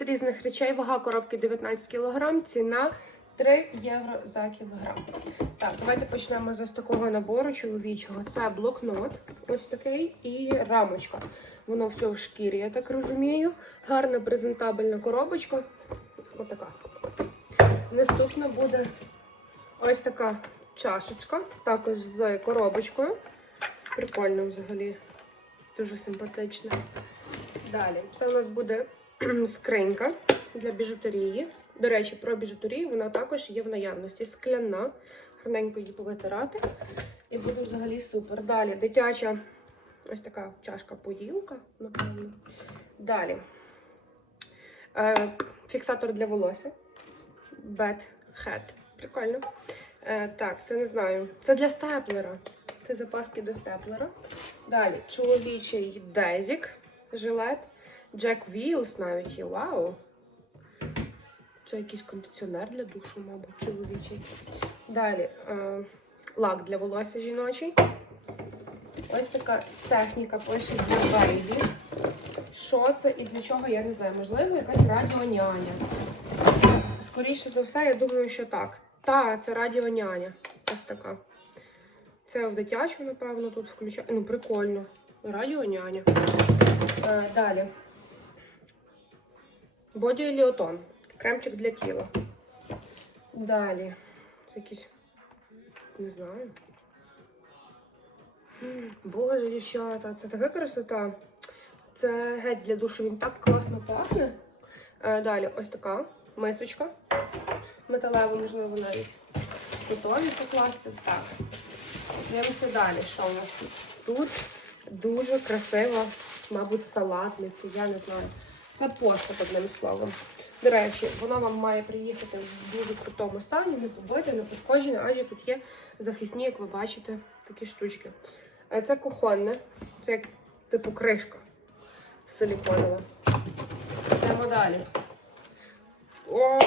мікс різних речей, вага коробки 19 кг, ціна 3 євро за кілограм. Так, давайте почнемо з ось такого набору чоловічого. Це блокнот, ось такий, і рамочка. Воно все в шкірі, я так розумію. Гарна презентабельна коробочка. Отака. Наступна буде ось така чашечка, також з коробочкою. Прикольно взагалі. Дуже симпатично. Далі, це у нас буде скринька для біжутерії. До речі, про біжутерію вона також є в наявності. Скляна, гарненько її повитирати. І буде взагалі супер. Далі дитяча ось така чашка-поділка, напевно. Далі. Е, фіксатор для волосся. Bad Head. Прикольно. Е, так, це не знаю. Це для степлера. Це запаски до степлера. Далі чоловічий дезік, жилет. Jack Wheels навіть є. Вау! Це якийсь кондиціонер для душу, мабуть, чоловічий. Далі е, лак для волосся жіночий. Ось така техніка пише для Baby. Що це і для чого, я не знаю. Можливо, якась радіоняня. Скоріше за все, я думаю, що так. Та, це радіоняня. Ось така. Це в дитячу, напевно, тут включає. Ну, прикольно. Радіоняня. Е, далі. Боді Ліотон. Кремчик для тіла. Далі. Це якийсь. Не знаю. Боже, дівчата, це така красота. Це геть для душу, він так класно пахне. Е, далі, ось така мисочка. Металева, можливо, навіть. Готові покласти. Так. Дивимося далі. Що у нас тут? Тут дуже красива, мабуть, салатниця, я не знаю. Це посуд, одним словом. До речі, вона вам має приїхати в дуже крутому стані, не побите, не пошкоджене, адже тут є захисні, як ви бачите, такі штучки. Е, Це кухонне, це як типу кришка силіконова. Йдемо далі. О!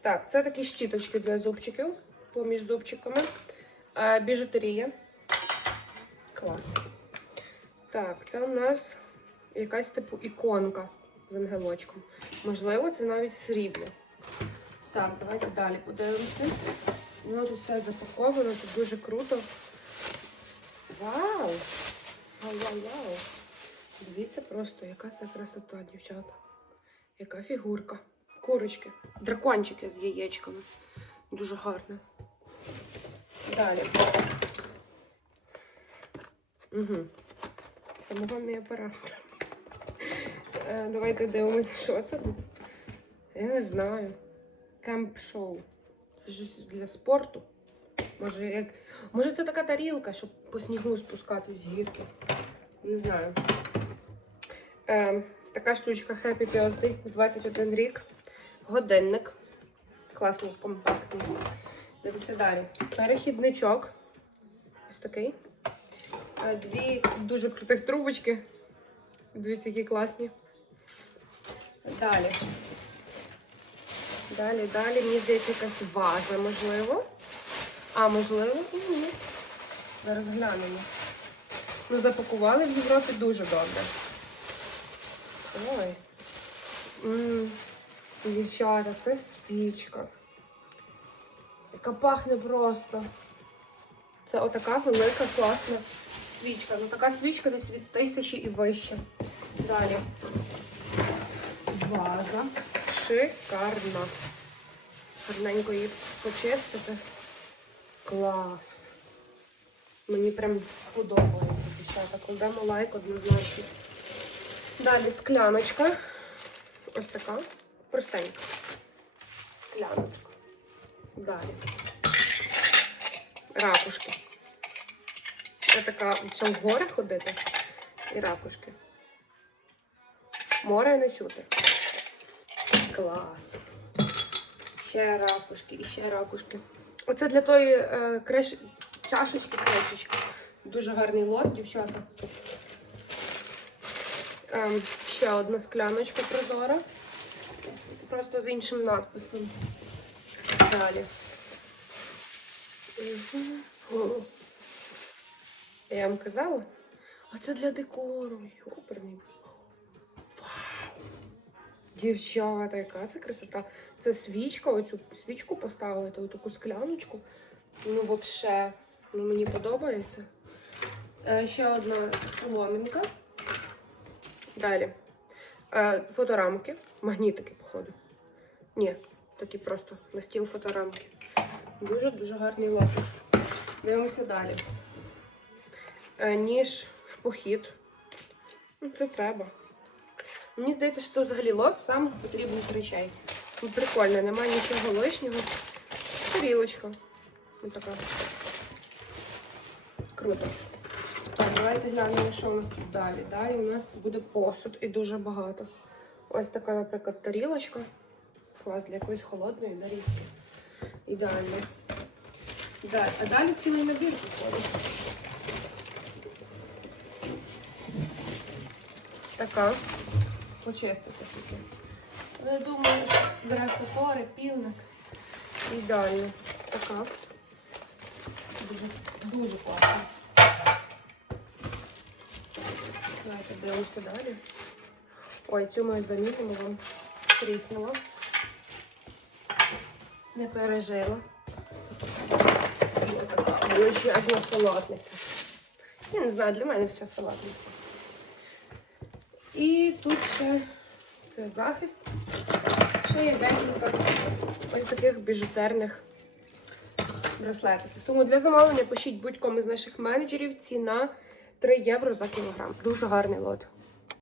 Так, це такі щіточки для зубчиків, поміж зубчиками. Е, Біжутерія. Клас. Так, це у нас якась типу іконка з ангелочком. Можливо, це навіть срібло. Так, давайте далі подивимося. Воно тут все запаковано, тут дуже круто. Вау! Вау-вау-вау! Дивіться просто, яка це красота, дівчата. Яка фігурка. Курочки. Дракончики з яєчками. Дуже гарно. Далі. Угу. Самогонний апарат. Е, Давайте дивимося, що це тут. Я не знаю. Кемп шоу. Це ж для спорту. Може, як... Може, це така тарілка, щоб по снігу спускатись з гірки. Не знаю. Е, така штучка Happy Birthday, 21 рік. Годинник. Класний, компактний. Дивимося далі. Перехідничок. Ось такий. Е, Дві дуже крутих трубочки. Дивіться, які класні. Далі. Далі, далі. Мені здається, якась ваза, можливо. А, можливо, і ні. Зараз глянемо. Ну, запакували в Європі дуже добре. Ой. М, Дівчата, це спічка. Яка пахне просто. Це отака велика, класна свічка. Ну така свічка десь від тисячі і вище. Далі. Ваза. Шикарна. Гарненько її почистити. Клас. Мені прям подобається, дівчата. Кладемо лайк однозначно. Далі скляночка. Ось така. Простенька. Скляночка. Далі. Ракушки. Це така в гори ходити. І ракушки. Море не чути. Клас. Ще ракушки, і ще ракушки. Оце для тої е, криш... чашечки кришечки. Дуже гарний лот, дівчата. Ем, ще одна скляночка прозора. Просто з іншим надписом. Далі. Я вам казала? А це для декору. Йоперний. Вау! Дівчата, яка це красота. Це свічка, оцю свічку поставити, отаку скляночку. Ну, взагалі, ну, мені подобається. Е, ще одна соломінка. Далі. Е, фоторамки. Магнітики, походу. Ні, такі просто на стіл фоторамки. Дуже-дуже гарний лот. Дивимося далі. Е, ніж в похід. Ну, це треба. Мені здається, що це взагалі лот самих потрібних речей. Ну, прикольно, немає нічого лишнього. Тарілочка. Ось така. Круто. Так, давайте глянемо, що у нас тут далі. Далі у нас буде посуд і дуже багато. Ось така, наприклад, тарілочка. Клас для якоїсь холодної нарізки. Ідеально. Далі. А далі цілий набір виходить. Така. Почистити тільки. Але думаю, дресатори, півник. Ідеально. Така. Дуже, дуже класно. Давайте дивимося далі. Ой, цю ми замітимо вам тріснула. Не пережила. Така величезна салатниця. Я не знаю, для мене все салатниця. І тут ще це захист. Ще є декілька ось таких біжутерних браслетиків. Тому для замовлення пишіть будь-кому з наших менеджерів ціна 3 євро за кілограм. Дуже гарний лот.